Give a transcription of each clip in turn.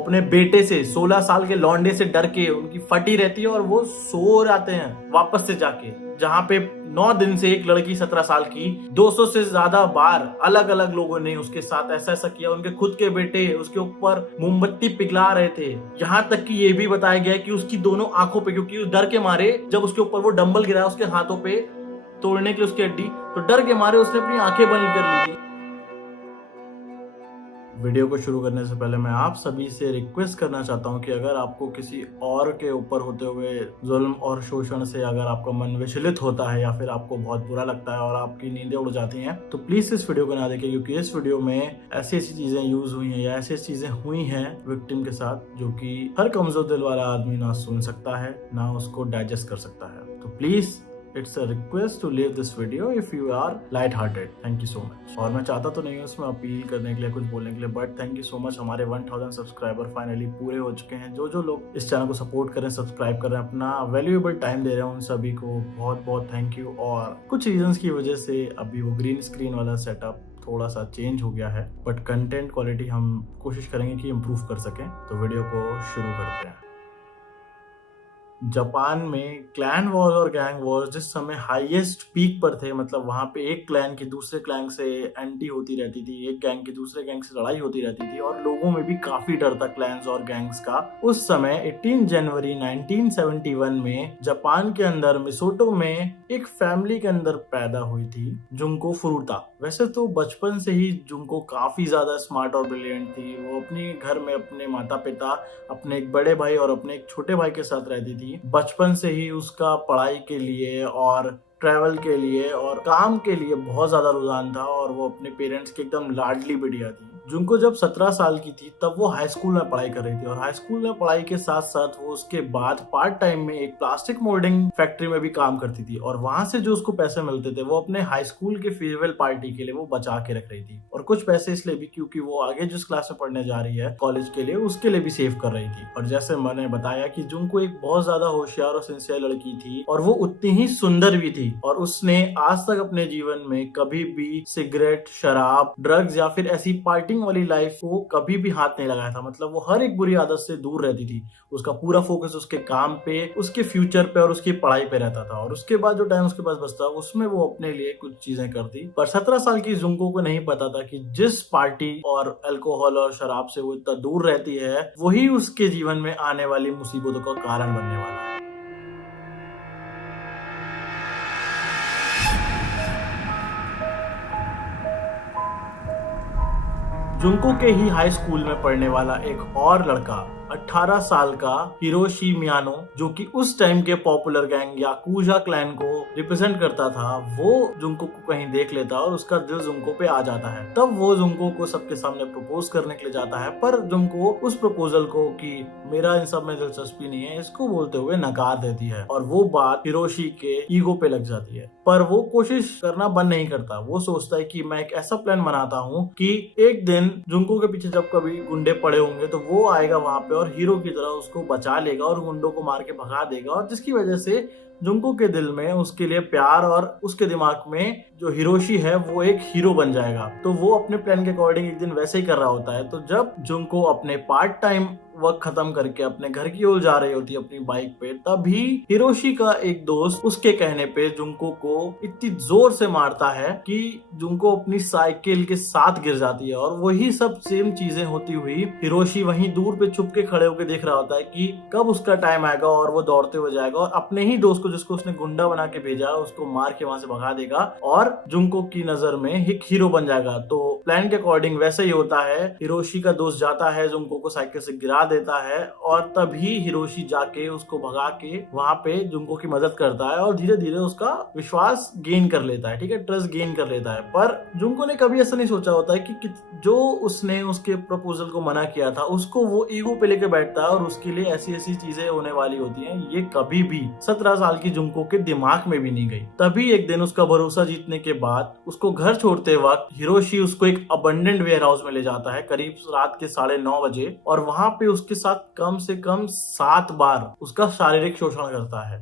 वो अपने बेटे से 16 साल के लौंडे से डर के उनकी फटी रहती है और वो सो जाते हैं वापस से जाके, जहाँ पे 9 दिन से एक लड़की 17 साल की 200 से ज्यादा बार अलग अलग लोगों ने उसके साथ ऐसा ऐसा किया। उनके खुद के बेटे उसके ऊपर मोमबत्ती पिघला रहे थे। यहाँ तक कि ये भी बताया गया है कि उसकी दोनों आंखों पे, क्योंकि उस डर के मारे जब उसके ऊपर वो डंबल गिरा उसके हाथों पे तोड़ने के लिए उसकी हड्डी, तो डर के मारे उसने अपनी आंखें बंद कर ली थी। वीडियो को शुरू करने से पहले मैं आप सभी से रिक्वेस्ट करना चाहता हूं कि अगर आपको किसी और के ऊपर होते हुए जुल्म और शोषण से अगर आपका मन विचलित होता है या फिर आपको बहुत बुरा लगता है और आपकी नींदें उड़ जाती हैं, तो प्लीज इस वीडियो को ना देखें, क्योंकि इस वीडियो में ऐसी ऐसी चीजें यूज हुई हैं या ऐसी ऐसी चीजें हुई हैं विक्टिम के साथ जो कि हर कमजोर दिल वाला आदमी ना सुन सकता है ना उसको डाइजेस्ट कर सकता है। तो please It's a request to leave this video if you are light-hearted. Thank you so much. और मैं चाहता तो नहीं हूँ उसमें अपील करने के लिए, कुछ बोलने के लिए, but thank you so much. हमारे 1000 सब्सक्राइबर फाइनली पूरे हो चुके हैं। जो लोग इस चैनल को सपोर्ट कर रहे हैं, सब्सक्राइब कर रहे हैं, अपना वैल्यूएबल टाइम दे रहे हैं, उन सभी को बहुत बहुत थैंक यू। और कुछ रीजंस की वजह से अभी वो ग्रीन स्क्रीन वाला सेटअप थोड़ा सा चेंज हो गया है, बट कंटेंट क्वालिटी हम कोशिश करेंगे कि इम्प्रूव कर सकें। तो वीडियो को शुरू करते हैं। जापान में क्लैन वॉर और गैंग वॉर जिस समय हाईएस्ट पीक पर थे, मतलब वहां पे एक क्लैन की दूसरे क्लैन से एंटी होती रहती थी, एक गैंग की दूसरे गैंग से लड़ाई होती रहती थी और लोगों में भी काफी डर था क्लैन्स और गैंग्स का। उस समय 18 जनवरी 1971 में जापान के अंदर मिसोटो में एक फैमिली के अंदर पैदा हुई थी जुंको फुरुता। वैसे तो बचपन से ही जुंको काफी ज्यादा स्मार्ट और ब्रिलियंट थी। वो अपने घर में अपने माता पिता, अपने एक बड़े भाई और अपने एक छोटे भाई के साथ रहती थी। बचपन से ही उसका पढ़ाई के लिए और ट्रैवल के लिए और काम के लिए बहुत ज्यादा रुझान था और वो अपने पेरेंट्स की एकदम लाडली बिटिया थी। जुनको जब 17 साल की थी तब वो हाई स्कूल में पढ़ाई कर रही थी और हाई स्कूल में पढ़ाई के साथ साथ वो उसके बाद पार्ट टाइम में एक प्लास्टिक मोल्डिंग फैक्ट्री में भी काम करती थी और वहां से जो उसको पैसे मिलते थे वो अपने हाई स्कूल के फेयरवेल पार्टी के लिए वो बचा के रख रही थी। और कुछ पैसे इसलिए भी क्योंकि वो आगे जिस क्लास में पढ़ने जा रही है कॉलेज के लिए, उसके लिए भी सेव कर रही थी। और जैसे मैंने बताया कि जुनको एक बहुत ज्यादा होशियार और सिंसियर लड़की थी और वो उतनी ही सुंदर भी थी और उसने आज तक अपने जीवन में कभी भी सिगरेट, शराब, ड्रग्स या फिर ऐसी पार्टिंग वाली लाइफ को कभी भी हाथ नहीं लगाया था। मतलब वो हर एक बुरी आदत से दूर रहती थी। उसका पूरा फोकस उसके काम पे, उसके फ्यूचर पे और उसकी पढ़ाई पे रहता था और उसके बाद जो टाइम उसके पास बचता उसमें वो अपने लिए कुछ चीजें करती। पर 17 साल की जुंको को नहीं पता था कि जिस पार्टी और अल्कोहल और शराब से वो इतना दूर रहती है वही उसके जीवन में आने वाली मुसीबतों का कारण बनने वाला है। जुंको के ही हाई स्कूल में पढ़ने वाला एक और लड़का 18 साल का हिरोशी मियानो, जो कि उस टाइम के पॉपुलर गैंग याकुजा क्लैन को रिप्रेजेंट करता था, वो जुंको को कहीं देख लेता और उसका दिल जुंको पे आ जाता है। तब वो जुंको को सबके सामने प्रपोज करने के लिए जाता है, पर जुंको उस प्रपोजल को कि मेरा इन सब में दिलचस्पी नहीं है इसको बोलते हुए नकार देती है और वो बात हिरोशी के ईगो पे लग जाती है। पर वो कोशिश करना बंद नहीं करता। वो सोचता है कि मैं एक ऐसा प्लान बनाता हूँ कि एक दिन जुंको के पीछे जब कभी गुंडे पड़े होंगे तो वो आएगा वहां पे और हीरो की तरह उसको बचा लेगा और गुंडों को मार के भगा देगा, और जिसकी वजह से जुंको के दिल में उसके लिए प्यार और उसके दिमाग में जो हिरोशी है वो एक हीरो बन जाएगा। तो वो अपने प्लान के अकॉर्डिंग एक दिन वैसे ही कर रहा होता है। तो जब जुंको अपने पार्ट टाइम वर्क खत्म करके अपने घर की ओर जा रही होती है अपनी बाइक पे, तभी हिरोशी का एक दोस्त उसके कहने पे जुंको को इतनी जोर से मारता है कि जुंको अपनी साइकिल के साथ गिर जाती है। और वही सब सेम चीजें होती हुई हिरोशी वहीं दूर पे छुप के खड़े होकर देख रहा होता है कि कब उसका टाइम आएगा और वो दौड़ते हुए जाएगा और अपने ही दोस्त को, जिसको उसने गुंडा बना के भेजा, उसको मार के वहां से भगा देगा और जुंको की नजर में एक हीरो बन जाएगा। तो प्लान के अकॉर्डिंग वैसे ही होता है। हिरोशी का दोस्त जाता है, जुंको को साइकिल से गिरा देता है और तभी हिरोशी जाके उसको भगा के वहां पे जुंको की मदद करता है और धीरे धीरे उसका विश्वास गेन कर लेता है, ठीक है, ट्रस्ट गेन कर लेता है। पर जुंको ने कभी ऐसा नहीं सोचा होता है कि जो उसने उसके प्रपोजल को मना किया था उसको वो ईगो पे लेके बैठता है और उसके लिए ऐसी ऐसी चीजें होने वाली होती हैं, ये कभी भी 17 साल की जुंको के दिमाग में भी नहीं गई। तभी एक दिन उसका भरोसा जीतने के बाद उसको घर छोड़ते वक्त हिरोशी उसको एक अबंडेंट वेयर हाउस में ले जाता है करीब रात के 9:30 बजे और वहां पे उसके साथ कम से कम 7 बार उसका शारीरिक शोषण करता है।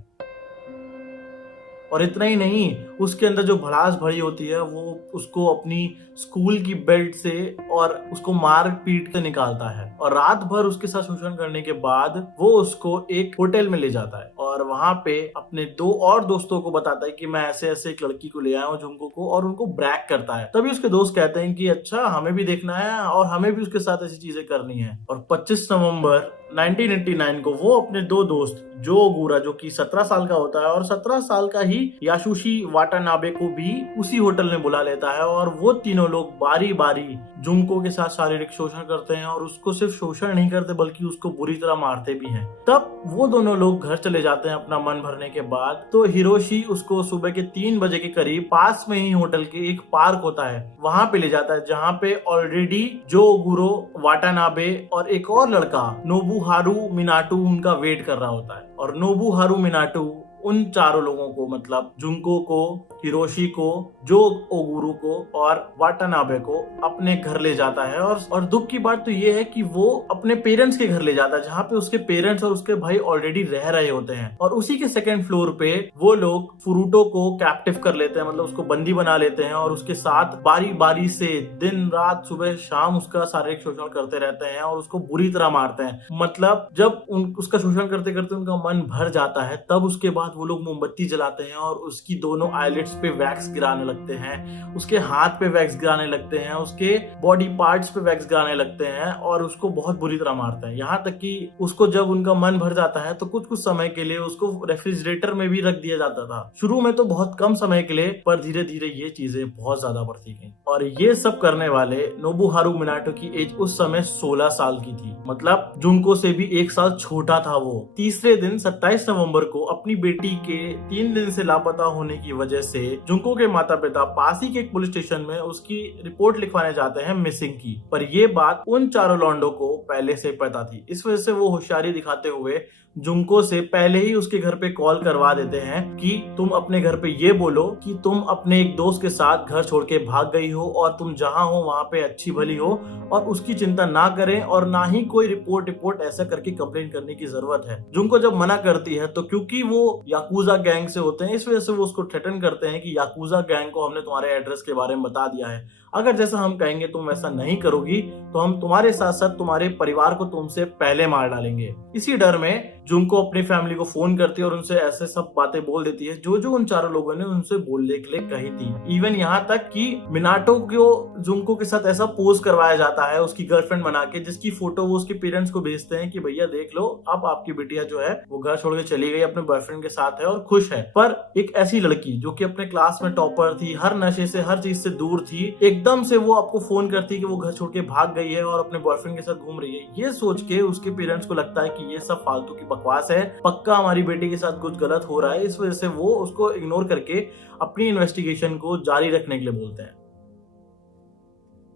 और इतना ही नहीं, उसके अंदर जो भड़ास भरी होती है वो उसको अपनी स्कूल की बेल्ट से और उसको मार पीट के निकालता है और रात भर उसके साथ शोषण करने के बाद वो उसको एक होटल में ले जाता है और वहां पे अपने 2 और दोस्तों को बताता है कि मैं ऐसे ऐसे एक लड़की को ले आया हूँ जुंको को, और उनको ब्रैग करता है। तभी उसके दोस्त कहते हैं कि अच्छा, हमें भी देखना है और हमें भी उसके साथ ऐसी चीजें करनी है। और 25 नवंबर 1989 को वो अपने 2 दोस्त जो ओगुरा, जो कि 17 साल का होता है, और 17 साल का ही यासुशी वाटानाबे को भी उसी होटल में बुला लेता है और वो तीनों लोग बारी बारी जुंको के साथ शारीरिक शोषण करते हैं और उसको सिर्फ शोषण नहीं करते बल्कि उसको बुरी तरह मारते भी हैं। तब वो दोनों लोग घर चले जाते हैं अपना मन भरने के बाद। तो हिरोशी उसको सुबह के 3 बजे के करीब पास में ही होटल के एक पार्क होता है वहां पे ले जाता है, जहां पे ऑलरेडी जो ओगुरो वाटानाबे और एक और लड़का नोबुहारू मिनाटो उनका वेट कर रहा होता है। और नोबुहारू मिनाटो उन चारों लोगों को, मतलब जुंको को, हिरोशी को, जो ओगुरो को और वाटानाबे को अपने घर ले जाता है। और दुख की बात तो ये है कि वो अपने पेरेंट्स के घर ले जाता है, जहाँ पे उसके पेरेंट्स और उसके भाई ऑलरेडी रह रहे होते हैं। और उसी के 2nd फ्लोर पे वो लोग फुरुटो को कैप्टिव कर लेते हैं, मतलब उसको बंदी बना लेते हैं और उसके साथ बारी बारी से दिन रात सुबह शाम उसका शारीरिक शोषण करते रहते हैं और उसको बुरी तरह मारते हैं। मतलब जब उसका शोषण करते करते उनका मन भर जाता है, तब उसके बाद वो लोग मोमबत्ती जलाते हैं और उसकी दोनों आईलिड्स पे वैक्स गिराने लगते हैं, उसके हाथ पे वैक्स गिराने लगते हैं, उसके बॉडी पार्ट्स पे वैक्स गिराने लगते हैं और उसको बहुत बुरी तरह मारते हैं। यहाँ तक कि उसको जब उनका मन भर जाता है तो कुछ कुछ समय के लिए उसको रेफ्रिजरेटर में भी रख दिया जाता था। शुरू में तो बहुत कम समय के लिए, पर धीरे धीरे ये चीजें बहुत ज्यादा बढ़ती गई। और ये सब करने वाले नोबुहारू मिनाटो की एज उस समय 16 साल की थी, मतलब जुंको से भी 1 साल छोटा था वो। तीसरे दिन 27 नवंबर को अपनी बेटी के 3 दिन से लापता होने की वजह से जुंको के माता पिता पास ही के एक पुलिस स्टेशन में उसकी रिपोर्ट लिखवाने जाते हैं मिसिंग की। पर यह बात उन चारों लॉन्डो को पहले से पता थी। इस वजह से वो होशियारी दिखाते हुए जुंको से पहले ही उसके घर पे कॉल करवा देते हैं कि तुम अपने घर पे ये बोलो कि तुम अपने एक दोस्त के साथ घर छोड़ के भाग गई हो और तुम जहां हो वहां पे अच्छी भली हो और उसकी चिंता ना करें और ना ही कोई रिपोर्ट ऐसा करके कंप्लेन करने की जरूरत है। जुंको जब मना करती है तो क्योंकि वो याकुजा गैंग से होते हैं, इस वजह से वो उसको थ्रेटन करते हैं कि याकुजा गैंग को हमने तुम्हारे एड्रेस के बारे में बता दिया है, अगर जैसा हम कहेंगे तुम वैसा नहीं करोगी तो हम तुम्हारे साथ साथ तुम्हारे परिवार को तुमसे पहले मार डालेंगे। इसी डर में जुंको अपनी फैमिली को फोन करती है और उनसे ऐसे सब बातें बोल देती है जो जो उन चारों लोगों ने उनसे बोलने के लिए कही थी। इवन यहाँ तक कि मिनाटो को जुंको के साथ ऐसा पोज करवाया जाता है उसकी गर्लफ्रेंड बना के, जिसकी फोटो वो उसके पेरेंट्स को भेजते हैं कि भैया देख लो, अब आपकी बिटिया जो है वो घर छोड़ के चली गई, अपने बॉयफ्रेंड के साथ है और खुश है। पर एक ऐसी लड़की जो कि अपने क्लास में टॉपर थी, हर नशे से हर चीज से दूर थी, एकदम से वो आपको फोन करती है कि वो घर छोड़ के भाग गई है और अपने बॉयफ्रेंड के साथ घूम रही है। ये सोच के उसके पेरेंट्स को लगता है कि ये सब फालतू की बकवास है, पक्का हमारी बेटी के साथ कुछ गलत हो रहा है। इस वजह से वो उसको इग्नोर करके अपनी इन्वेस्टिगेशन को जारी रखने के लिए बोलते हैं।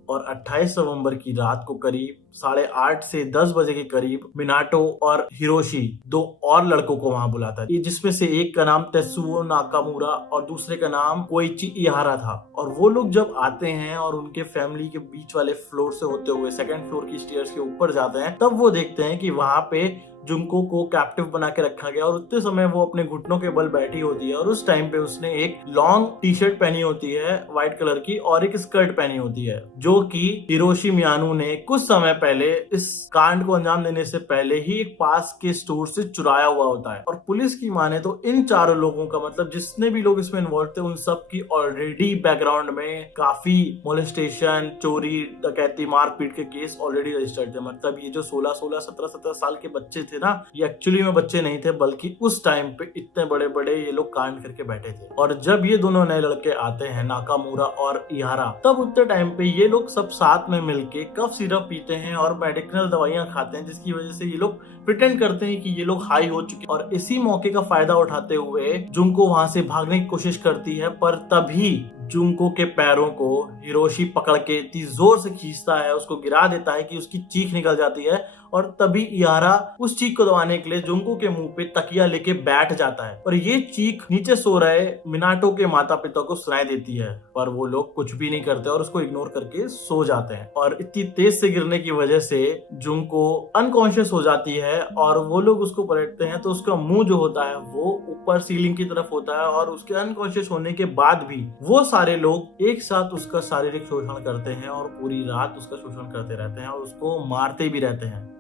और 28 नवंबर की रात को करीब 8:30 से 10 बजे के करीब मिनाटो और हिरोशी 2 और लड़कों को वहां बुलाता है, जिसमें से एक का नाम तेत्सुओ नाकामुरा और दूसरे का नाम कोइची इहारा था। और वो लोग जब आते हैं और उनके फैमिली के बीच वाले फ्लोर से होते हुए 2nd फ्लोर की स्टेयर्स के ऊपर जाते हैं, तब वो देखते हैं कि वहां पे जुंको को कैप्टिव बना के रखा गया और उतने समय वो अपने घुटनों के बल बैठी होती है और उस टाइम पे उसने एक लॉन्ग टी शर्ट पहनी होती है व्हाइट कलर की और एक स्कर्ट पहनी होती है, जो कि हिरोशी मियानो ने कुछ समय पहले इस कांड को अंजाम देने से पहले ही एक पास के स्टोर से चुराया हुआ होता है। और पुलिस की माने तो इन चारों लोगों का, मतलब जितने भी लोग इसमें इन्वॉल्व थे, उन सब की ऑलरेडी बैकग्राउंड में काफी मोलेस्टेशन, चोरी, डकैती, मारपीट के केस ऑलरेडी रजिस्टर्ड थे। मतलब ये जो 16, 17 साल के बच्चे थे ना, ये एक्चुअली में बच्चे नहीं थे, बल्कि उस टाइम पे इतने बड़े बड़े ये लोग कांड करके बैठे थे। और जब ये दोनों नए लड़के आते हैं, नाकामुरा और इहारा, तब उतने टाइम पे ये लोग सब साथ में मिलके कफ सिरप पीते हैं और मेडिकल दवाइयां खाते हैं, जिसकी वजह से ये लोग प्रिटेंड करते हैं कि ये लोग हाई हो चुके। और इसी मौके का फायदा उठाते हुए जुंको वहां से भागने की कोशिश करती है, पर तभी जुंको के पैरों को हिरोशी पकड़ के इतनी जोर से खींचता है, उसको गिरा देता है कि उसकी चीख निकल जाती है और तभी इयारा उस चीख को दबाने के लिए जुंको के मुंह पे तकिया लेके बैठ जाता है और ये चीख नीचे सो रहे मिनाटो के माता पिता को सुनाई देती है, पर वो लोग कुछ भी नहीं करते और उसको इग्नोर करके सो जाते हैं। और इतनी तेज से गिरने की वजह से जुंको अनकॉन्शियस हो जाती है और वो लोग उसको पलटते हैं तो उसका मुंह जो होता है वो ऊपर सीलिंग की तरफ होता है और उसके अनकॉन्शियस होने के बाद भी वो सारे लोग एक साथ उसका शारीरिक शोषण करते हैं और पूरी रात उसका शोषण करते रहते हैं और उसको मारते भी रहते हैं।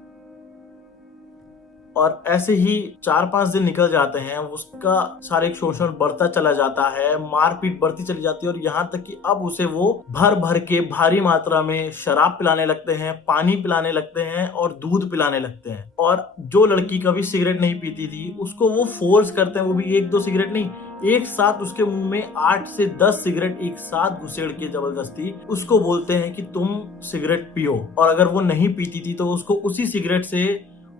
और ऐसे ही 4-5 दिन निकल जाते हैं, उसका शारीरिक शोषण बढ़ता चला जाता है, मारपीट बढ़ती चली जाती है और यहाँ तक कि अब उसे वो भर भर के भारी मात्रा में शराब पिलाने लगते हैं, पानी पिलाने लगते हैं और दूध पिलाने लगते हैं। और जो लड़की कभी सिगरेट नहीं पीती थी उसको वो फोर्स करते हैं, वो भी 1-2 सिगरेट नहीं, एक साथ उसके मुंह में 8 से 10 सिगरेट एक साथ घुसेड़ के जबरदस्ती उसको बोलते हैं कि तुम सिगरेट पियो। और अगर वो नहीं पीती थी तो उसको उसी सिगरेट से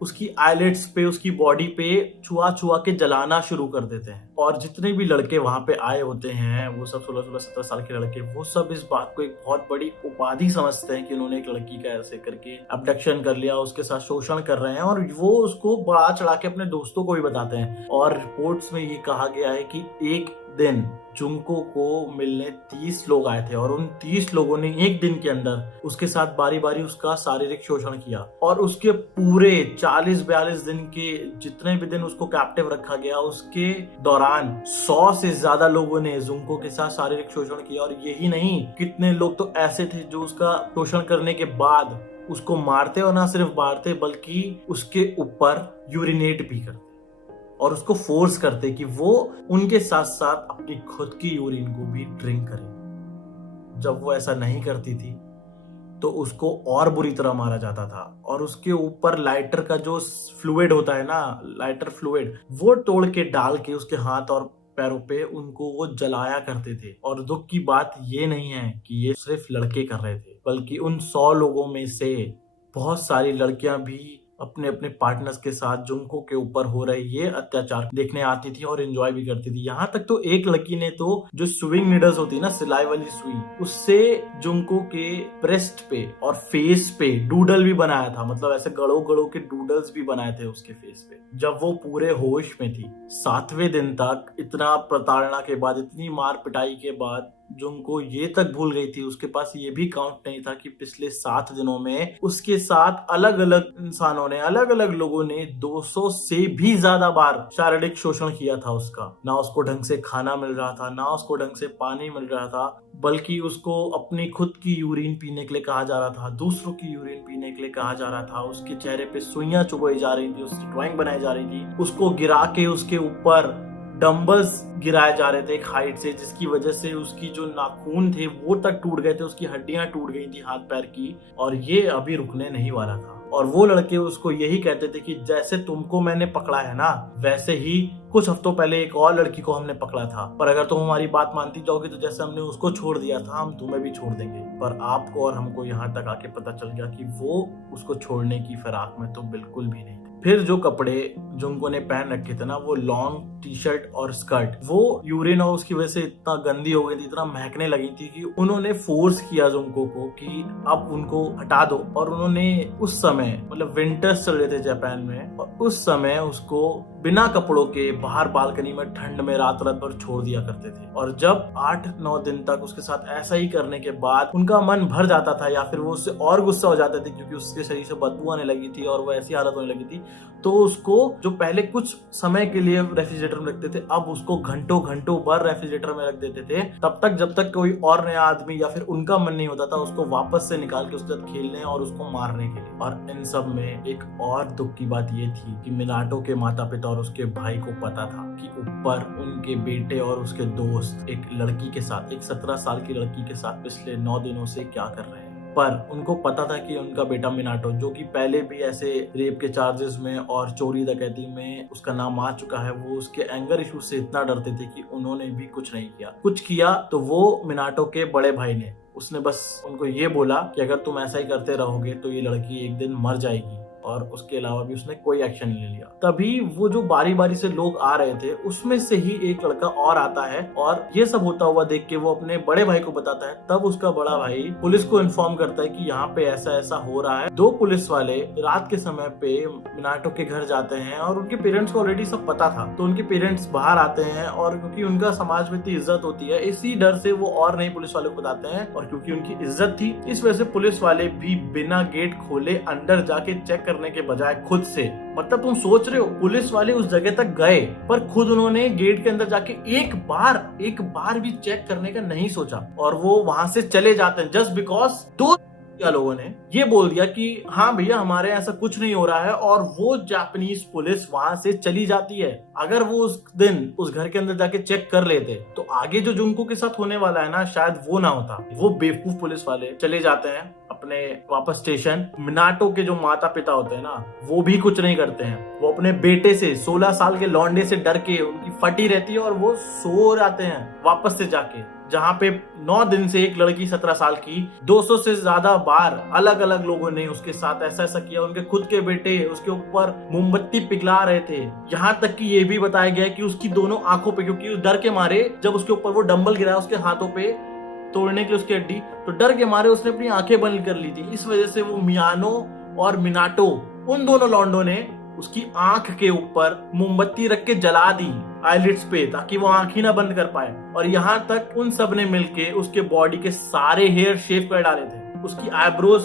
उसकी आईलेट्स पे, उसकी बॉडी पे छुआ छुआ के जलाना शुरू कर देते हैं। और जितने भी लड़के वहां पे आए होते हैं वो सब 16-17 साल के लड़के, वो सब इस बात को एक बहुत बड़ी उपाधि समझते हैं कि उन्होंने एक लड़की का ऐसे करके अबडक्शन कर लिया, उसके साथ शोषण कर रहे हैं और वो उसको बढ़ा चढ़ा के अपने दोस्तों को भी बताते हैं। और रिपोर्ट्स में ये कहा गया है कि एक दिन जुंको को मिलने 30 लोग आए थे और उन 30 लोगों ने एक दिन के अंदर उसके साथ बारी बारी उसका शारीरिक शोषण किया। और उसके पूरे 40-42 दिन के जितने भी दिन उसको कैप्टिव रखा गया उसके दौरान 100 से ज्यादा लोगों ने जुंको के साथ शारीरिक शोषण किया। और यही नहीं, कितने लोग तो ऐसे थे जो उसका शोषण करने के बाद उसको मारते और ना सिर्फ मारते बल्कि उसके ऊपर यूरिनेट भी करते और उसको फोर्स करते कि वो उनके साथ साथ अपनी खुद की यूरिन को भी ड्रिंक करे। जब वो ऐसा नहीं करती थी तो उसको और बुरी तरह मारा जाता था और उसके ऊपर लाइटर का जो फ्लूइड होता है ना, लाइटर फ्लूइड, वो तोड़ के डाल के उसके हाथ और पैरों पे उनको वो जलाया करते थे। और दुख की बात ये नहीं है कि ये सिर्फ लड़के कर रहे थे, बल्कि उन 100 लोगों में से बहुत सारी लड़कियां भी अपने अपने पार्टनर्स के साथ जुंको के ऊपर हो रहे ये अत्याचार देखने आती थी और एंजॉय भी करती थी। यहाँ तक तो एक लड़की ने तो जो स्विंग नीडल्स होती है ना, सिलाई वाली सुई, उससे जुंको के ब्रेस्ट पे और फेस पे डूडल भी बनाया था। मतलब ऐसे गड़ो गड़ो के डूडल्स भी बनाए थे उसके फेस पे जब वो पूरे होश में थी। 7वें दिन तक इतना प्रताड़ना के बाद, इतनी मार पिटाई के बाद जुंको ये तक भूल गई थी, उसके पास ये भी काउंट नहीं था कि पिछले 7 दिनों में उसके साथ अलग अलग इंसानों ने, अलग अलग लोगों ने 200 से भी ज्यादा बार शारीरिक शोषण किया था उसका। ना उसको ढंग से खाना मिल रहा था, ना उसको ढंग से पानी मिल रहा था, बल्कि उसको अपनी खुद की यूरिन पीने के लिए कहा जा रहा था, दूसरों की यूरिन पीने के लिए कहा जा रहा था। उसके चेहरे पे सुइयां चुभाई जा रही थी, उसकी ड्राइंग बनाई जा रही थी, उसको गिरा के उसके ऊपर डंबल्स गिराए जा रहे थे एक हाइट से, जिसकी वजह से उसकी जो नाखून थे वो तक टूट गए थे, उसकी हड्डियां टूट गई थी हाथ पैर की। और ये अभी रुकने नहीं वाला था। और वो लड़के उसको यही कहते थे कि जैसे तुमको मैंने पकड़ा है ना, वैसे ही कुछ हफ्तों पहले एक और लड़की को हमने पकड़ा था, पर अगर तुम हमारी बात मानती जाओगी तो जैसे हमने उसको छोड़ दिया था हम तुम्हें भी छोड़ देंगे। पर आपको और हमको यहाँ तक आके पता चल गया कि वो उसको छोड़ने की फिराक में तो बिल्कुल भी नहीं थे। फिर जो कपड़े जुंको ने पहन रखे थे ना, वो लॉन्ग टी शर्ट और स्कर्ट, वो यूरिन और उसकी वजह से इतना गंदी हो गई थी, इतना महकने लगी थी कि उन्होंने फोर्स किया जुंको को कि अब उनको हटा दो। और उन्होंने उस समय, मतलब विंटर्स चल रहे थे जापान में, और उस समय उसको बिना कपड़ों के बाहर बालकनी में ठंड में रात रात भर छोड़ दिया करते थे। और जब 8-9 दिन तक उसके साथ ऐसा ही करने के बाद उनका मन भर जाता था या फिर वो उससे और गुस्सा हो जाते थे क्योंकि उसके शरीर से बदबू आने लगी थी और वो ऐसी हालत होने लगी थी, तो उसको जो पहले कुछ समय के लिए रेफ्रिजरेटर में रखते थे, अब उसको घंटों घंटों भर रेफ्रिजरेटर में रख देते थे, तब तक जब तक कोई और नया आदमी या फिर उनका मन नहीं होता था उसको वापस से निकाल के उसके साथ खेलने और उसको मारने के लिए। और इन सब में एक और दुख की बात ये थी कि मिनाटो के माता पिता और उसके भाई को पता था कि ऊपर उनके बेटे और उसके दोस्त एक लड़की के साथ, एक 17 साल की लड़की के साथ पिछले 9 दिनों से क्या कर रहे हैं। पर उनको पता था कि उनका बेटा मिनाटो, जो कि पहले भी ऐसे रेप के चार्जेस में और चोरी डकैती में उसका नाम आ चुका है, वो उसके एंगर इशू से इतना डरते थे कि उन्होंने भी कुछ नहीं किया। कुछ किया तो वो मिनाटो के बड़े भाई ने, उसने बस उनको ये बोला कि अगर तुम ऐसा ही करते रहोगे तो ये लड़की एक दिन मर जाएगी। और उसके अलावा भी उसने कोई एक्शन नहीं लिया। तभी वो जो बारी बारी से लोग आ रहे थे उसमें से ही एक लड़का और आता है और ये सब होता हुआ देख के वो अपने बड़े भाई को बताता है। तब उसका बड़ा भाई पुलिस को इन्फॉर्म करता है कि यहाँ पे ऐसा ऐसा हो रहा है। दो पुलिस वाले रात के समय पे मिनाटो के घर जाते हैं और उनके पेरेंट्स को ऑलरेडी सब पता था, तो उनके पेरेंट्स बाहर आते हैं और क्योंकि उनका समाज में इतनी इज्जत होती है इसी डर से वो और नहीं पुलिस वाले को बताते हैं, और क्योंकि उनकी इज्जत थी इस वजह से पुलिस वाले भी बिना गेट खोले अंदर जाके चेक करने के बजाय खुद से, मतलब तुम सोच रहे हो पुलिस वाले उस जगह तक गए पर खुद उन्होंने गेट के अंदर जाके एक बार भी चेक करने का नहीं सोचा और वो वहां से चले जाते हैं जस्ट बिकॉज दो लोगों ने ये बोल दिया कि हाँ भैया हमारे ऐसा कुछ नहीं हो रहा है, और वो जापानीज पुलिस वहां से चली जाती है। अगर वो उस दिन उस घर के अंदर जाके चेक कर लेते तो आगे जो जुंको के साथ होने वाला है ना शायद वो ना होता। वो बेवकूफ पुलिस वाले चले जाते हैं अपने वापस स्टेशन। मिनाटो के जो माता पिता होते हैं ना वो भी कुछ नहीं करते हैं, वो अपने बेटे से 16 साल के लौंडे से डर के उनकी फटी रहती है और वो सो जाते हैं वापस से जाके, जहाँ पे 9 दिन से एक लड़की 17 साल की 200 से ज्यादा बार अलग अलग लोगों ने उसके साथ ऐसा ऐसा किया। उनके खुद के बेटे उसके ऊपर मोमबत्ती पिघला रहे थे, यहाँ तक कि ये भी बताया गया कि उसकी दोनों आंखों पे, क्योंकि डर के मारे जब उसके ऊपर वो डंबल गिरा उसके हाथों पे तोड़ने की उसकी हड्डी, तो डर के मारे उसने अपनी आंखें बंद कर ली थी। इस वजह से वो मियानो और मिनाटो उन दोनों लॉन्डो ने उसकी आंख के ऊपर मोमबत्ती रख के जला दी आईलिड्स पे, ताकि वो आंख ही ना बंद कर पाए। और यहाँ तक उन सब ने मिलके उसके बॉडी के सारे हेयर शेव कर डाले थे। उसकी आईब्रोज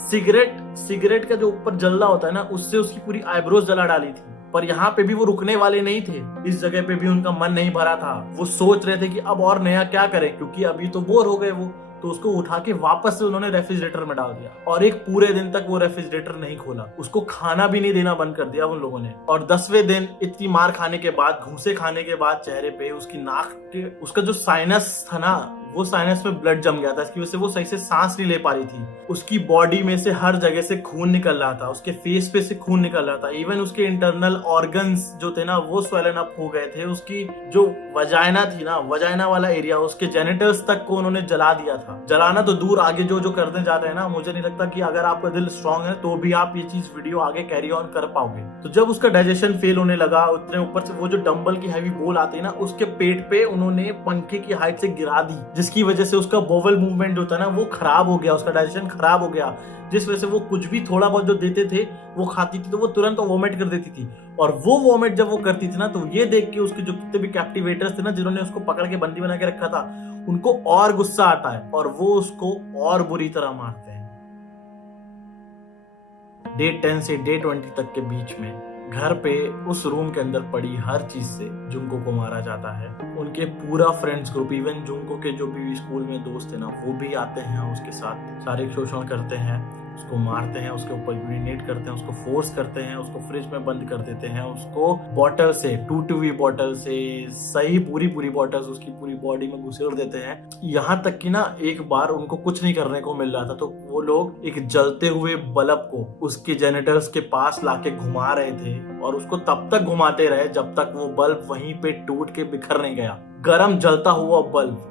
सिगरेट का जो ऊपर जल्दा होता है ना उससे उसकी पूरी आईब्रोज जला डाली थी। पर यहाँ पे भी वो रुकने वाले नहीं थे, इस जगह पे भी उनका मन नहीं भरा था। वो सोच रहे थे कि अब और नया क्या करें, क्योंकि अभी तो बोर हो गए वो, तो उसको उठा के वापस से उन्होंने रेफ्रिजरेटर में डाल दिया और एक पूरे दिन तक वो रेफ्रिजरेटर नहीं खोला। उसको खाना भी नहीं देना बंद कर दिया उन लोगों ने। और 10वें दिन इतनी मार खाने के बाद, घूंसे खाने के बाद चेहरे पे उसकी नाक के उसका जो साइनस था ना वो साइनस में ब्लड जम गया था, इसकी वजह से वो सही से सांस नहीं ले पा रही थी। उसकी बॉडी में से हर जगह से खून निकल रहा था, उसके फेस पे से खून निकल रहा था। इवन उसके इंटरनल ऑर्गन्स जो थे ना वो स्वेलन अप हो गए थे। उसकी जो वजाइना थी ना, वजाइना वाला एरिया, उसके जेनिटल्स तक को उन्होंने जला दिया था। जलाना तो दूर, आगे जो जो करने जा रहे हैं ना, मुझे नहीं लगता कि अगर आपका दिल स्ट्रांग है तो भी आप ये चीज वीडियो आगे कैरी ऑन कर पाओगे। तो जब उसका डाइजेशन फेल होने लगा, उतने ऊपर से वो जो डंबल की हैवी बॉल आती है ना उसके पेट पे उन्होंने पंखे की हाइट से गिरा दी, जिसकी वजह से उसका बोवल मूवमेंट जो था ना वो खराब हो गया, उसका डाइजेशन खराब हो गया, जिस वजह से वो कुछ भी थोड़ा बहुत जो देते थे वो खाती थी तो वो तुरंत वोमिट कर देती थी। और वो वोमिट जब वो करती थी ना तो ये देख के उसके जो कितने भी कैप्टिवेटर्स थे ना जिन्होंने उसको पकड़ के बंदी बना के रखा था, उनको और गुस्सा आता है और वो उसको और बुरी तरह मारते हैं। डे 10 से डे 20 तक के बीच में घर पे उस रूम के अंदर पड़ी हर चीज से जुंको को मारा जाता है। उनके पूरा फ्रेंड्स ग्रुप, इवन जुंको के जो भी स्कूल में दोस्त है ना वो भी आते हैं, उसके साथ शारीरिक शोषण करते हैं, उसको मारते हैं, उसके ऊपर यूरिनेट करते हैं, उसको फोर्स करते हैं, उसको फ्रिज में बंद कर देते हैं, उसको बॉटल से 2 बॉटल से सही पूरी बॉटल्स उसकी पूरी बॉडी में घुसेड़ देते हैं। यहाँ तक कि ना एक बार उनको कुछ नहीं करने को मिल रहा था तो वो लोग एक जलते हुए बल्ब को उसके जेनिटल्स के पास लाके घुमा रहे थे और उसको तब तक घुमाते रहे जब तक वो बल्ब वहीं पे टूट के बिखर नहीं गया। गरम जलता हुआ बल्ब।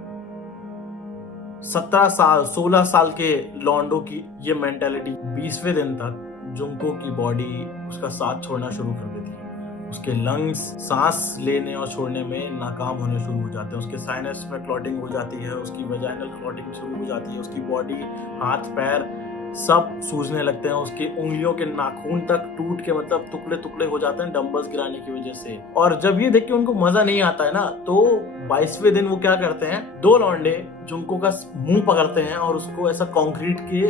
17 साल 16 साल के लॉन्डो की ये मेंटालिटी 20वें दिन तक जुंको की बॉडी उसका साथ छोड़ना शुरू कर देती है। उसके लंग्स सांस लेने और छोड़ने में नाकाम होने शुरू हो जाते हैं, उसके साइनस में क्लॉटिंग हो जाती है, उसकी वजाइनल क्लॉटिंग शुरू हो जाती है, उसकी बॉडी हाथ पैर सब सूजने लगते हैं, उसकी उंगलियों के नाखून तक टूट के मतलब टुकड़े टुकड़े हो जाते हैं डंबल्स गिराने की वजह से। और जब ये देख के उनको मजा नहीं आता है ना तो 22वें दिन वो क्या करते हैं, 2 लौंडे जुंको का मुंह पकड़ते हैं और उसको ऐसा कंक्रीट के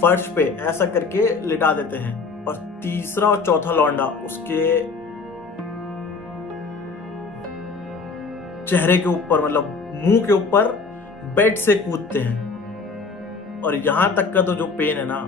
फर्श पे ऐसा करके लिटा देते हैं और तीसरा और चौथा लौंडा उसके चेहरे के ऊपर मतलब मुंह के ऊपर बेड से कूदते हैं। और यहां तक का तो जो पेन है ना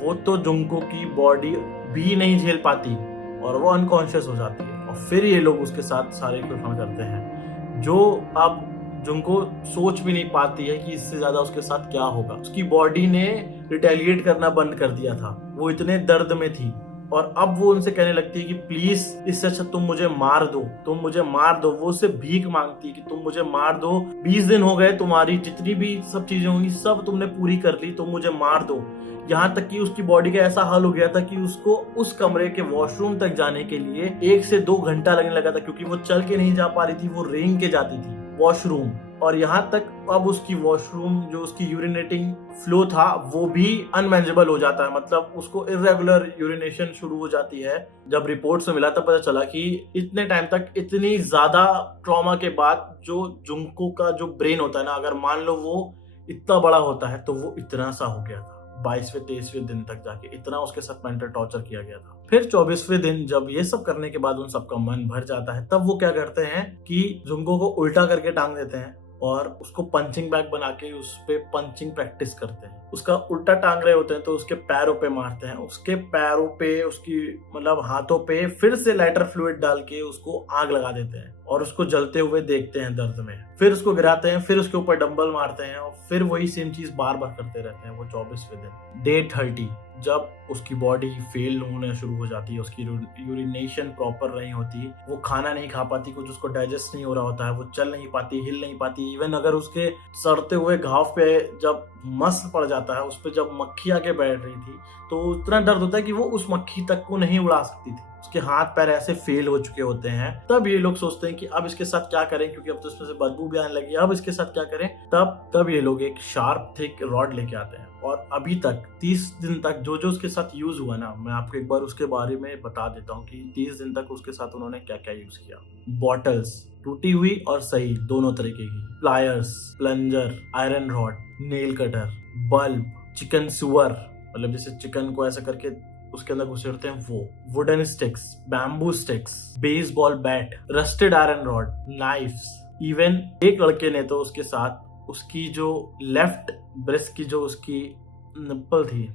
वो तो जुंको की बॉडी भी नहीं झेल पाती और वो अनकॉन्शियस हो जाती है। और फिर ये लोग उसके साथ शारीरिक शोषण करते हैं जो अब जुंको सोच भी नहीं पाती है कि इससे ज्यादा उसके साथ क्या होगा। उसकी बॉडी ने रिटेलिएट करना बंद कर दिया था, वो इतने दर्द में थी और अब वो उनसे कहने लगती है कि प्लीज इससे अच्छा तुम मुझे मार दो, तुम मुझे मार दो। वो उससे भीख मांगती है कि तुम मुझे मार दो, 20 दिन हो गए, तुम्हारी जितनी भी सब चीजें होंगी सब तुमने पूरी कर ली, तुम मुझे मार दो। यहाँ तक कि उसकी बॉडी का ऐसा हाल हो गया था कि उसको उस कमरे के वॉशरूम तक जाने के लिए 1 से 2 घंटा लगने लगा था, क्योंकि वो चल के नहीं जा पा रही थी, वो रेंग के जाती थी वॉशरूम। और यहाँ तक अब उसकी वॉशरूम जो उसकी यूरिनेटिंग फ्लो था वो भी अनमैनेजेबल हो जाता है, मतलब उसको इरेगुलर यूरिनेशन शुरू हो जाती है। जब रिपोर्ट्स में मिला तब पता चला कि इतने टाइम तक इतनी ज्यादा ट्रॉमा के बाद जो जुंको का जो ब्रेन होता है ना, अगर मान लो वो इतना बड़ा होता है तो वो इतना सा हो गया था। 22वें-23वें दिन तक जाके इतना उसके साथ मेंटल टॉर्चर किया गया था। फिर 24वें दिन जब ये सब करने के बाद उन सबका मन भर जाता है, तब वो क्या करते हैं कि जुंको को उल्टा करके टांग देते हैं और उसको पंचिंग बैग बना के उस पे पंचिंग प्रैक्टिस करते हैं। उसका उल्टा टांग रहे होते हैं तो उसके पैरों पे मारते हैं, उसके पैरों पे, उसकी मतलब हाथों पे फिर से लाइटर फ्लूइड डाल के उसको आग लगा देते हैं और उसको जलते हुए देखते हैं दर्द में। फिर उसको गिराते हैं, फिर उसके ऊपर डंबल मारते हैं और फिर वही सेम चीज बार बार करते रहते हैं। वो 24वें दिन, डे 30, जब उसकी बॉडी फेल होने शुरू हो जाती है, उसकी यूरिनेशन प्रॉपर नहीं होती, वो खाना नहीं खा पाती, कुछ उसको डाइजेस्ट नहीं हो रहा होता है, वो चल नहीं पाती, हिल नहीं पाती। इवन अगर उसके सड़ते हुए घाव पे जब मसल पड़ जाता है, उस पे जब मक्खी आके बैठ रही थी तो इतना दर्द होता है कि वो उस मक्खी तक को नहीं उड़ा सकती थी। उसके हाथ पैर ऐसे फेल हो चुके होते हैं। तब ये लोग सोचते हैं कि अब इसके साथ क्या करें, क्योंकि अब तो इसमें से बदबू भी आने लगी है, अब इसके साथ क्या करें। तब ये लोग एक शार्प थिक रॉड लेके आते हैं और अभी तक 30 दिन तक जो जो उसके साथ यूज हुआ ना, मैं आपको एक बार उसके बारे में बता देता हूँ कि 30 दिन तक उसके साथ उन्होंने क्या क्या यूज किया। बॉटल्स, टूटी हुई और सही दोनों तरीके की, pliers, plunger, iron rod, nail cutter, bulb, chicken सुअर, मतलब जैसे चिकन को ऐसा करके उसके अंदर घुसेड़ते हैं वो, wooden sticks, bamboo sticks, baseball bat, rusted iron rod, knifes. Even एक लड़के ने तो उसके साथ उसकी जो लेफ्ट ब्रेस्ट की जो उसकी निप्पल थी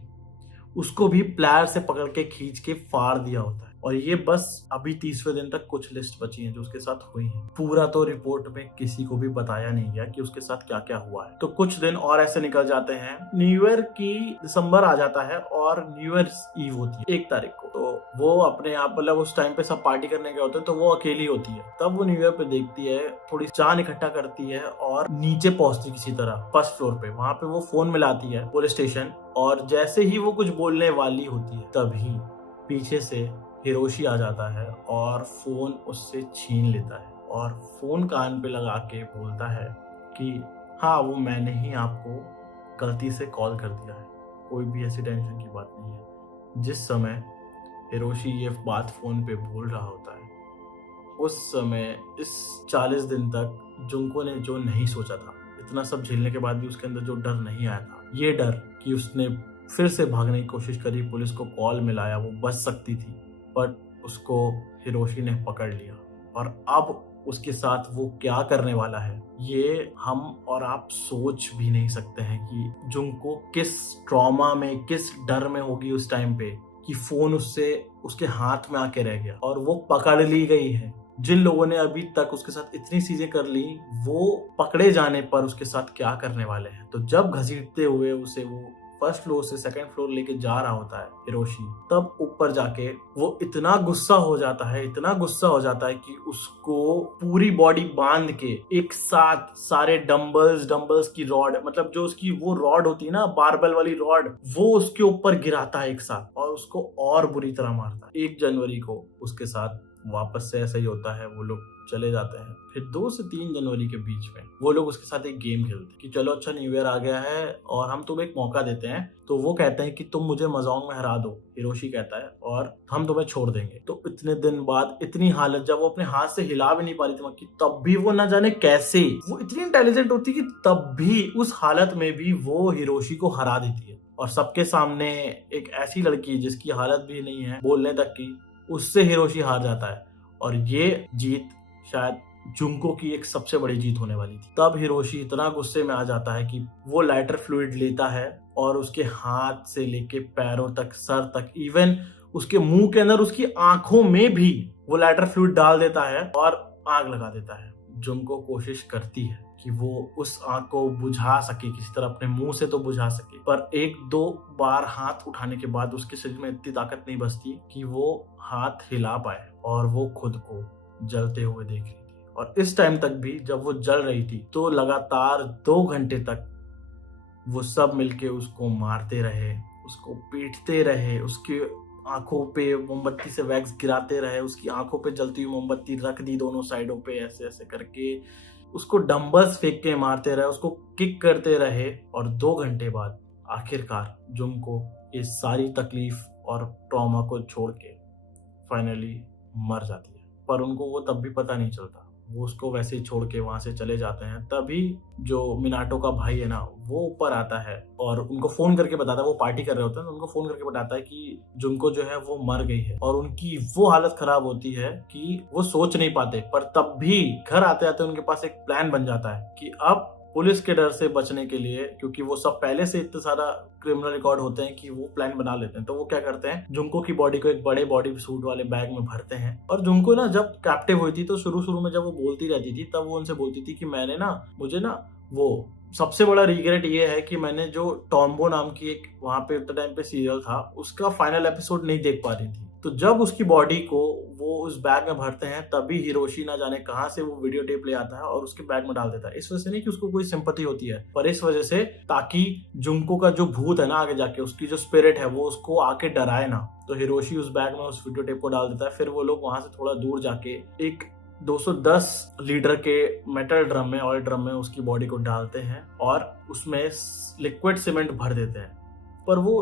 उसको भी प्लायर से पकड़ के खींच के फाड़ दिया होता है। और ये बस अभी 30वें दिन तक कुछ लिस्ट बची है जो उसके साथ हुई है। पूरा तो रिपोर्ट में किसी को भी बताया नहीं गया कि उसके साथ क्या क्या हुआ है। तो कुछ दिन और ऐसे निकल जाते हैं। न्यू ईयर की दिसंबर आ जाता है और न्यू ईयर ईव होती है 1 तारीख को। तो वो अपने आप, मतलब उस टाइम पे सब पार्टी करने गए होते हैं तो वो अकेली होती है। तब वो न्यू ईयर पे देखती है, थोड़ी चांद इकट्ठा करती है और नीचे पहुंचती किसी तरह फर्स्ट फ्लोर पे। वहां पे वो फोन मिलाती है पुलिस स्टेशन, और जैसे ही वो कुछ बोलने वाली होती है तभी पीछे से हिरोशी आ जाता है और फोन उससे छीन लेता है और फोन कान पे लगा के बोलता है कि हाँ, वो मैंने ही आपको गलती से कॉल कर दिया है, कोई भी ऐसी टेंशन की बात नहीं है। जिस समय हिरोशी ये बात फोन पे बोल रहा होता है उस समय इस 40 दिन तक जुंको ने जो नहीं सोचा था, इतना सब झेलने के बाद भी उसके अंदर जो डर नहीं आया था, ये डर कि उसने फिर से भागने की कोशिश करी, पुलिस को कॉल मिलाया, वो बच सकती थी, बट उसको हिरोशी ने पकड़ लिया। और अब उसके साथ वो क्या करने वाला है ये हम और आप सोच भी नहीं सकते हैं कि जुंको किस ट्रॉमा में, किस डर में होगी उस टाइम पे कि फोन उससे उसके हाथ में आके रह गया और वो पकड़ ली गई है। जिन लोगों ने अभी तक उसके साथ इतनी चीजें कर ली, वो पकड़े जाने पर उसके साथ क्या करने वाले हैं। तो जब घसीटते हुए उसे वो फर्स्ट फ्लोर से सेकंड फ्लोर लेके जा रहा होता है हिरोशी, तब ऊपर जाके वो इतना गुस्सा हो जाता है, इतना गुस्सा हो जाता है कि उसको पूरी बॉडी बांध के एक साथ सारे डंबल्स की रॉड, मतलब जो उसकी वो रॉड होती है ना, बारबेल वाली रॉड, वो उसके ऊपर गिराता है एक साथ और उसको और बुरी तरह मारता है। 1 जनवरी को उसके साथ वापस से ऐसा ही होता है, वो लोग चले जाते हैं। फिर 2 से 3 जनवरी के बीच में वो लोग उसके साथ एक गेम खेलते हैं कि चलो अच्छा न्यू ईयर आ गया है और हम तुम्हें एक मौका देते हैं। तो वो कहते हैं कि तुम मुझे मजांग में हरा दो, हिरोशी कहता है, और हम तुम्हें छोड़ देंगे। तो इतने दिन बाद इतनी हालत, जब वो अपने हाथ से हिला भी नहीं पा रही थी मक्खी, तब भी वो न जाने कैसे, वो इतनी इंटेलिजेंट होती कि तब भी उस हालत में भी वो हिरोशी को हरा देती है। और सबके सामने एक ऐसी लड़की जिसकी हालत भी नहीं है बोलने तक की, उससे हिरोशी हार जाता है। और ये जीत शायद जुंको की एक सबसे बड़ी जीत होने वाली थी। तब हिरोशी इतना गुस्से में आ जाता है कि वो लाइटर फ्लूइड लेता है और उसके हाथ से लेके पैरों तक, सर तक, इवन उसके मुंह के अंदर, उसकी आंखों में भी वो लाइटर फ्लूइड डाल देता है और आग लगा देता है। जुंको कोशिश करती है कि वो उस आग को बुझा सके, किसी तरह अपने मुंह से तो बुझा सके। पर एक दो बार हाथ उठाने के बाद उसके शरीर में इतनी ताकत नहीं बचती कि वो हाथ हिला पाए और वो खुद को जलते हुए देख रही थी। और इस टाइम तक भी जब वो जल रही थी तो लगातार 2 घंटे तक वो सब मिलके उसको मारते रहे, उसको पीटते रहे, उसकी आंखों पे मोमबत्ती से वैक्स गिराते रहे, उसकी आंखों पे जलती हुई मोमबत्ती रख दी दोनों साइडों पे ऐसे ऐसे करके, उसको डंबल्स फेंक के मारते रहे, उसको किक करते रहे। और 2 घंटे बाद आखिरकार जुंको इस सारी तकलीफ और ट्रॉमा को छोड़ के फाइनली मर जाती है। पर उनको वो तब भी पता नहीं चलता, वो उसको वैसे ही छोड़ के वहां से चले जाते हैं। तभी जो मिनाटो का भाई है ना, वो ऊपर आता है और उनको फोन करके बताता है, वो पार्टी कर रहे होते हैं तो उनको फोन करके बताता है कि जुनको जो है वो मर गई है। और उनकी वो हालत खराब होती है कि वो सोच नहीं पाते। पर तब भी घर आते आते उनके पास एक प्लान बन जाता है कि अब पुलिस के डर से बचने के लिए, क्योंकि वो सब पहले से इतना सारा क्रिमिनल रिकॉर्ड होते हैं कि वो प्लान बना लेते हैं, तो वो क्या करते हैं, जुंको की बॉडी को एक बड़े बॉडी सूट वाले बैग में भरते हैं। और जुंको ना जब कैप्टिव हुई थी तो शुरू शुरू में जब वो बोलती रहती थी तब वो उनसे बोलती थी कि मुझे ना वो सबसे बड़ा रिग्रेट ये है कि मैंने जो टॉम्बो नाम की एक वहां पे उतना टाइम पे सीरियल था उसका फाइनल एपिसोड नहीं देख पा रही थी। तो जब उसकी बॉडी को वो उस बैग में भरते हैं तभी हिरोशी ना जाने कहां से वो वीडियो टेप ले आता है और उसके बैग में डाल देता है। इस वजह से नहीं कि उसको कोई सिंपैथी होती है, पर इस वजह से ताकि जुंको का जो भूत है ना आगे जाके, उसकी जो स्पिरिट है वो उसको आके डराए ना। तो हिरोशी उस बैग में उस वीडियो टेप को डाल देता है। फिर वो लोग वहां से थोड़ा दूर जाके एक 210 लीटर के मेटल ड्रम में, ऑयल ड्रम में उसकी बॉडी को डालते हैं और उसमें लिक्विड सीमेंट भर देते हैं। पर वो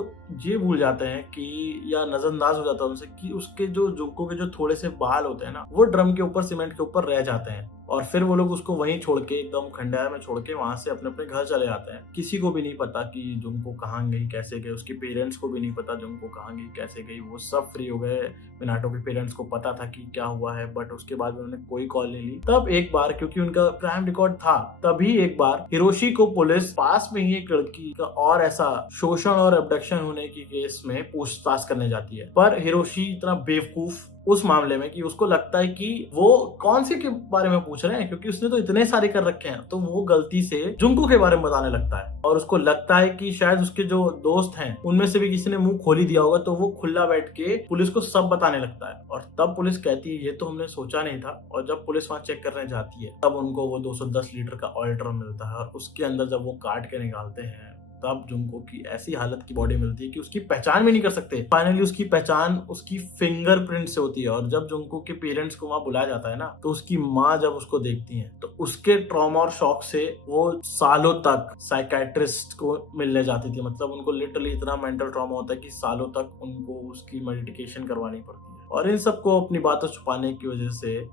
ये भूल जाते हैं कि, या नजरअंदाज हो जाता है उनसे कि उसके जो जुंको के जो थोड़े से बाल होते हैं ना, वो ड्रम के ऊपर, सीमेंट के ऊपर रह जाते हैं। और फिर वो लोग उसको वहीं छोड़ के, एकदम खंडार में छोड़ के वहां से अपने अपने घर चले जाते हैं। किसी को भी नहीं पता कि जुंको कहाँ गई, कैसे गई, उसके पेरेंट्स को भी नहीं पता जुंको कहाँ गई, कैसे गई। वो सब फ्री हो गए। मिनाटो के पेरेंट्स को पता था कि क्या हुआ है, बट उसके बाद उन्होंने कोई कॉल नहीं ली। तब एक बार, क्योंकि उनका क्राइम रिकॉर्ड था, तभी एक बार हिरोशी को पुलिस पास में ही एक लड़की का और ऐसा शोषण और अबडक्शन होने की केस में पूछताछ करने जाती है। पर हिरोशी इतना बेवकूफ उस मामले में कि उसको लगता है कि वो कौन से के बारे में पूछ रहे हैं, क्योंकि उसने तो इतने सारे कर रखे हैं। तो वो गलती से जुंको के बारे में बताने लगता है और उसको लगता है कि शायद उसके जो दोस्त हैं उनमें से भी किसी ने मुंह खोल ही दिया होगा। तो वो खुला बैठ के पुलिस को सब बताने लगता है। और तब पुलिस कहती है ये तो हमने सोचा नहीं था। और जब पुलिस वहां चेक करने जाती है तब उनको वो 210 लीटर का ऑयल ड्रम मिलता है और उसके अंदर जब वो काट के निकालते हैं तब जुंको की ऐसी हालत की बॉडी मिलती है कि उसकी पहचान भी नहीं कर सकते। फाइनली उसकी पहचान उसकी फिंगरप्रिंट से होती है। और जब जुंको के पेरेंट्स को वहां बुलाया जाता है ना, तो उसकी माँ जब उसको देखती है तो उसके ट्रॉमा और शॉक से वो सालों तक साइकेट्रिस्ट को मिलने जाती थी। मतलब उनको लिटरली इतना मेंटल ट्रॉमा होता है कि सालों तक उनको उसकी मेडिकेशन करवानी पड़ती है। और इन सबको अपनी बातों छुपाने की वजह से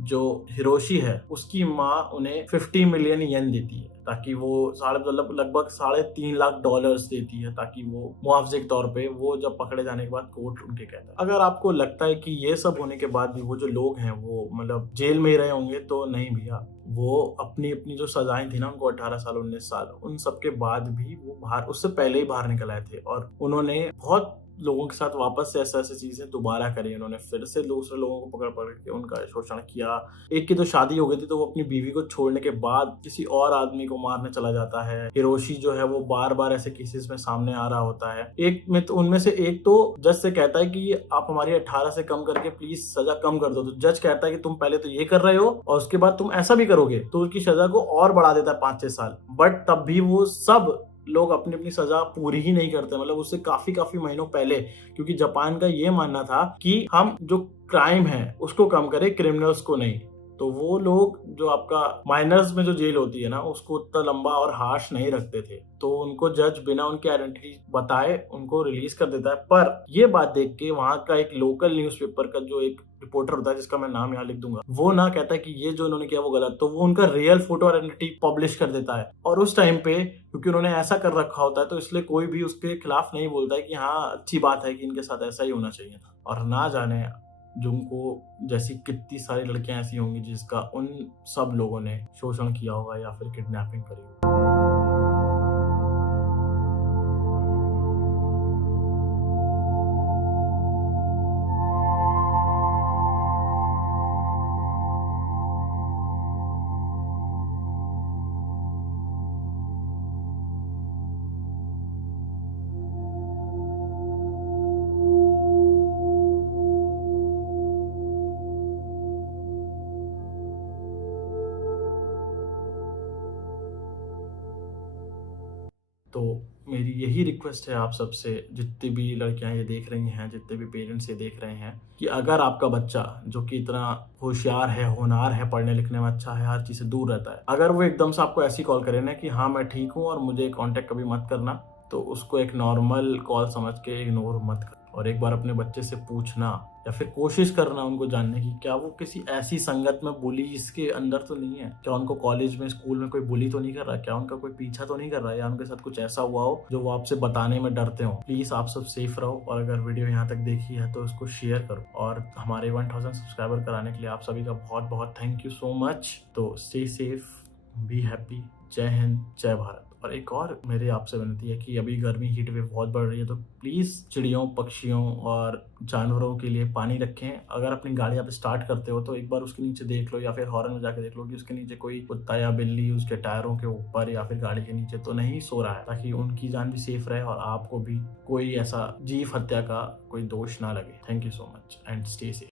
जो हिरोशी है उसकी माँ उन्हें 50 मिलियन येन देती है, ताकि वो लगभग $3.5 लाख देती है, ताकि वो मुआवजे के तौर पे, वो जब पकड़े जाने के बाद कोर्ट उनके कहता है। अगर आपको लगता है कि ये सब होने के बाद भी वो जो लोग हैं वो मतलब जेल में ही रहे होंगे, तो नहीं भैया, वो अपनी अपनी जो सजाएं थी ना उनको 18 साल 19 साल, उन सब के बाद भी वो बाहर, उससे पहले ही बाहर निकल आए थे। और उन्होंने बहुत लोगों के साथ वापस से ऐसे ऐसे चीजें दोबारा करी। उन्होंने फिर से दूसरे लोगों को पकड़ पकड़ के उनका शोषण किया। एक की तो शादी हो गई थी तो वो अपनी बीवी को छोड़ने के बाद किसी और आदमी को मारने चला जाता है। हिरोशी जो है वो बार बार ऐसे केसेस में सामने आ रहा होता है। एक में तो उनमें से एक तो जज से कहता है कि आप हमारी 18 से कम करके प्लीज सजा कम कर दो। तो जज कहता है कि तुम पहले तो ये कर रहे हो और उसके बाद तुम ऐसा भी करोगे, तो उनकी सजा को और बढ़ा देता है 5-6 साल। बट तब भी वो सब लोग अपनी अपनी सजा पूरी ही नहीं करते, मतलब उससे काफी काफी महीनों पहले। क्योंकि जापान का ये मानना था कि हम जो क्राइम है उसको कम करें, क्रिमिनल्स को नहीं। तो वो लोग जो आपका माइनर्स में जो जेल होती है ना, उसको उतना लंबा और हार्श नहीं रखते थे। तो उनको जज बिना उनकी आइडेंटिटी बताए उनको रिलीज कर देता है। पर ये बात देख के वहां का एक लोकल न्यूज़पेपर का जो एक रिपोर्टर होता है, जिसका मैं नाम यहाँ लिख दूंगा, वो ना कहता है कि ये जो उन्होंने किया वो गलत, तो वो उनका रियल फोटो आइडेंटिटी पब्लिश कर देता है। और उस टाइम पे क्योंकि उन्होंने ऐसा कर रखा होता है तो इसलिए कोई भी उसके खिलाफ नहीं बोलता है कि हाँ अच्छी बात है कि इनके साथ ऐसा ही होना चाहिए था। और ना जाने जुंको जैसी कितनी सारी लड़कियां ऐसी होंगी जिसका उन सब लोगों ने शोषण किया होगा या फिर किडनैपिंग करी होगी। तो मेरी यही रिक्वेस्ट है आप सबसे, जितनी भी लड़कियां ये देख रही हैं, जितने भी पेरेंट्स ये देख रहे हैं, कि अगर आपका बच्चा जो कि इतना होशियार है, होनहार है, पढ़ने लिखने में अच्छा है, हर चीज से दूर रहता है, अगर वो एकदम से आपको ऐसी कॉल करे ना कि हाँ मैं ठीक हूँ और मुझे कांटेक्ट कभी मत करना, तो उसको एक नॉर्मल कॉल समझ के इग्नोर मत कर, और एक बार अपने बच्चे से पूछना या फिर कोशिश करना उनको जानने की, क्या वो किसी ऐसी संगत में बुली इसके अंदर तो नहीं है, क्या उनको कॉलेज में, स्कूल में कोई बुली तो नहीं कर रहा, क्या उनका कोई पीछा तो नहीं कर रहा है, या उनके साथ कुछ ऐसा हुआ हो जो वो आपसे बताने में डरते हो। प्लीज आप सब सेफ रहो, और अगर वीडियो यहाँ तक देखी है तो उसको शेयर करो, और हमारे 1000 सब्सक्राइबर कराने के लिए आप सभी का बहुत बहुत थैंक यू सो मच। तो स्टे सेफ, बी हैप्पी, जय हिंद, जय भारत। और एक और मेरी आपसे विनती है कि अभी गर्मी हीट वेव बहुत बढ़ रही है, तो प्लीज़ चिड़ियों, पक्षियों और जानवरों के लिए पानी रखें। अगर अपनी गाड़ी आप स्टार्ट करते हो तो एक बार उसके नीचे देख लो, या फिर हॉर्न में जाके देख लो कि उसके नीचे कोई कुत्ता या बिल्ली उसके टायरों के ऊपर या फिर गाड़ी के नीचे तो नहीं सो रहा है, ताकि उनकी जान भी सेफ रहे और आपको भी कोई ऐसा जीव हत्या का कोई दोष ना लगे। Thank you so much and stay safe.